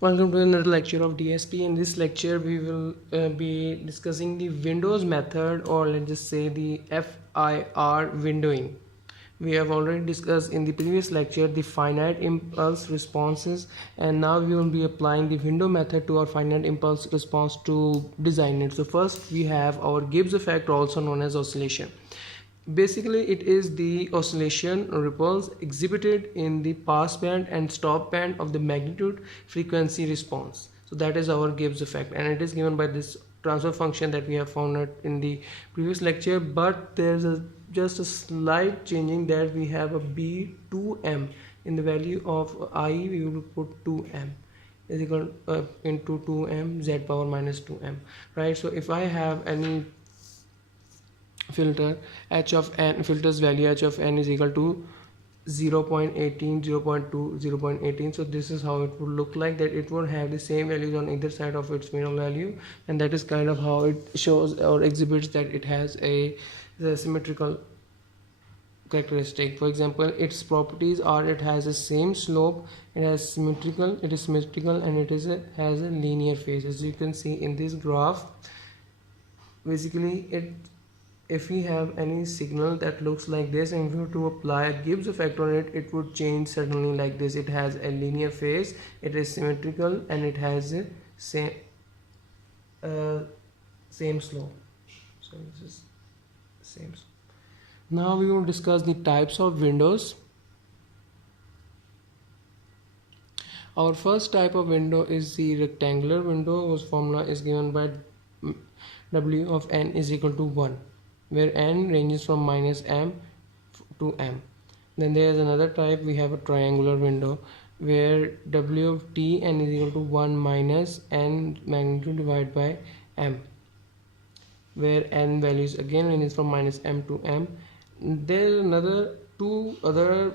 Welcome to another lecture of DSP. In this lecture, we will be discussing the Windows method, or let's just say the FIR windowing. We have already discussed in the previous lecture the finite impulse responses, and now we will be applying the window method to our finite impulse response to design it. So first we have our Gibbs effect, also known as oscillation. Basically, it is the oscillation ripples exhibited in the pass band and stop band of the magnitude frequency response. So that is our Gibbs effect, and it is given by this transfer function that we have found in the previous lecture. But there's just a slight changing, that we have a B2m in the value of I. We will put 2m is equal into 2m z power minus 2m, right? So if I have any filter, h of n, filters value h of n is equal to 0.18, 0.2, 0.18. so this is how it would look like, that it would have the same values on either side of its middle value, and that is kind of how it shows or exhibits that it has the symmetrical characteristic. For example, its properties are: it has the same slope, it is symmetrical, and it has a linear phase. As you can see in this graph, basically if we have any signal that looks like this, and if we were to apply a Gibbs effect on it, it would change suddenly like this. It has a linear phase, it is symmetrical, and it has a same slope. So this is same slope. Now we will discuss the types of windows. Our first type of window is the rectangular window, whose formula is given by W of n is equal to 1, where n ranges from minus m to m. Then there is another type. We have a triangular window, where W of t n is equal to 1 minus n magnitude divided by m, where n values again ranges from minus m to m. There is two other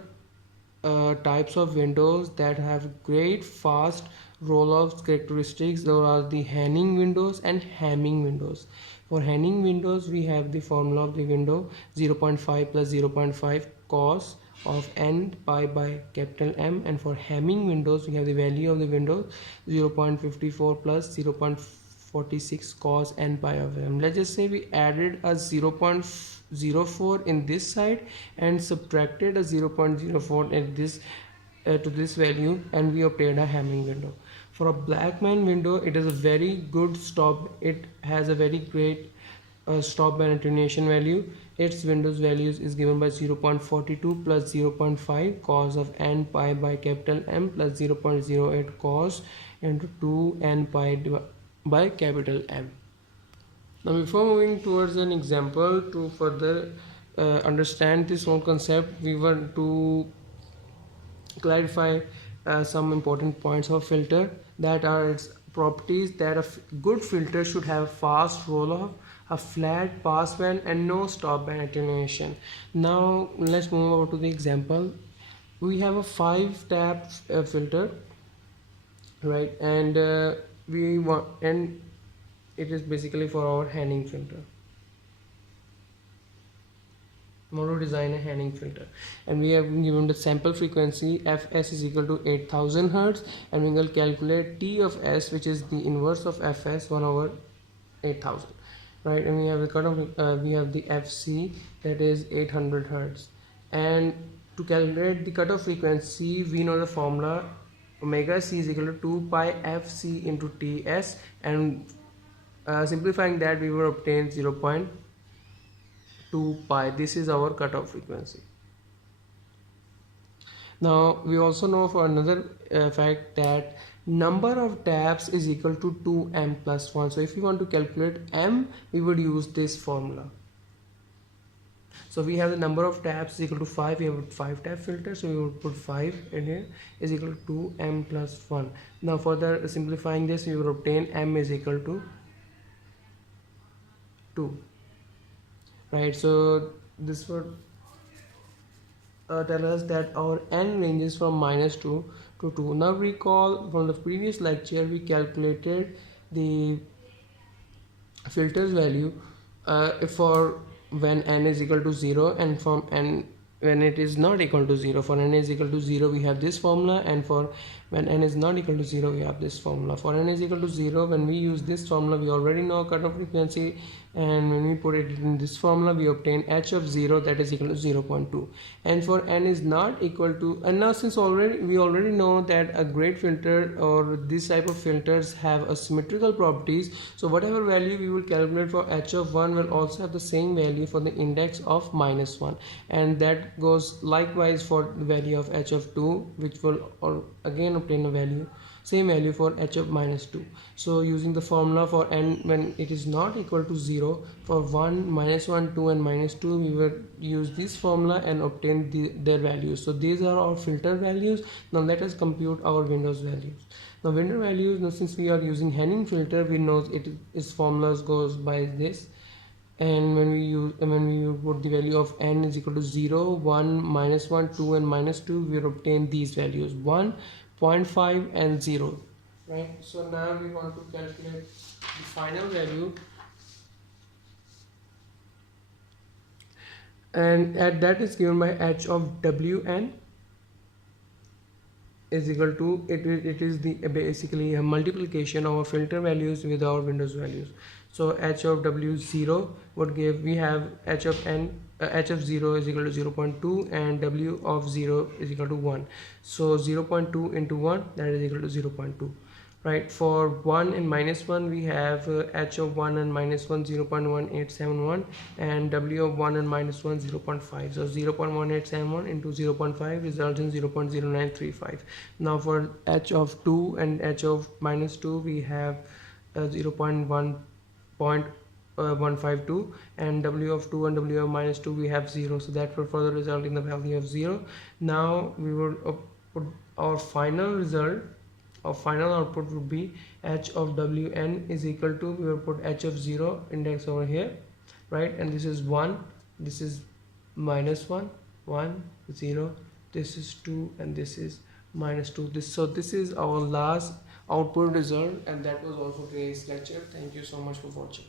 types of windows that have great fast roll-off characteristics. Those are the Henning windows and Hamming windows. For Henning windows, we have the formula of the window: 0.5 plus 0.5 cos of n pi by capital M. And for Hamming windows, we have the value of the window 0.54 plus 0.46 cos n pi of m. Let's just say we added a 0.04 in this side and subtracted a 0.04 at this to this value, and we obtained a Hamming window. For a Blackman window, it is a very good stop. It has a very great stop band attenuation value. Its Windows values is given by 0.42 plus 0.5 cos of n pi by capital M plus 0.08 cos into 2 n pi by capital M. Now, before moving towards an example to further understand this whole concept, we want to clarify some important points of filter, that are its properties: that a good filter should have fast roll-off, a flat pass band, and no stop band attenuation. Now let's move over to the example. We have a 5-tap filter, right? And it is basically for our Henning filter. I want to design a Henning filter, and we have given the sample frequency fs is equal to 8000 Hz, and we will calculate t of s, which is the inverse of fs 1 over 8000, right? And we have the cutoff, we have the fc, that is 800 Hz. And to calculate the cutoff frequency, we know the formula: omega c is equal to 2 pi fc into ts, and simplifying that, we will obtain 0.2 pi. This is our cutoff frequency. Now we also know for another fact that number of taps is equal to 2m plus 1. So if we want to calculate m, we would use this formula. So we have the number of taps is equal to 5. We have a 5-tap filter, so we would put 5 in here, is equal to 2m plus 1. Now further simplifying this, we will obtain m is equal to 2, right? So this would tell us that our n ranges from minus 2 to 2. Now recall from the previous lecture, we calculated the filter's value for when n is equal to 0, and from n when it is not equal to 0. For n is equal to 0, we have this formula, and for When n is not equal to 0, we have this formula. For n is equal to 0, when we use this formula, we already know cutoff frequency, and when we put it in this formula, we obtain h of 0, that is equal to 0.2. And for n is not equal to, and now since we already know that a grid filter or this type of filters have a symmetrical properties, so whatever value we will calculate for h of 1 will also have the same value for the index of -1, and that goes likewise for the value of h of 2, which will again obtain a value, same value for h of -2. So using the formula for n when it is not equal to 0, for 1, -1, 2 and -2, we will use this formula and obtain their values. So these are our filter values. Now let us compute our windows values. Now window values, now since we are using Henning filter, we know its formulas goes by this. And when we put the value of n is equal to 0, 1, -1, 2 and -2, we will obtain these values 1, 0.5 and 0, right? So now we want to calculate the final value, and at that is given by h of wn is equal to it is the basically a multiplication of our filter values with our windows values. So h of w0 would give, we have h of n, h of 0 is equal to 0.2 and w of 0 is equal to 1. So 0.2 into 1, that is equal to 0.2, right? For 1 and -1, we have h of 1 and -1 0.1871 and w of 1 and -1 0.5. So 0.1871 into 0.5 results in 0.0935. Now for h of 2 and h of -2, we have 0.152 and w of 2 and w of -2 we have 0. So that will further result in the value of 0. Now we will put our final result. Our final output would be h of wn is equal to, we will put h of 0 index over here, right? And this is 1, this is -1, 1, 0, this is 2 and this is -2. So this is our last output result, and that was all for today's lecture. Thank you so much for watching.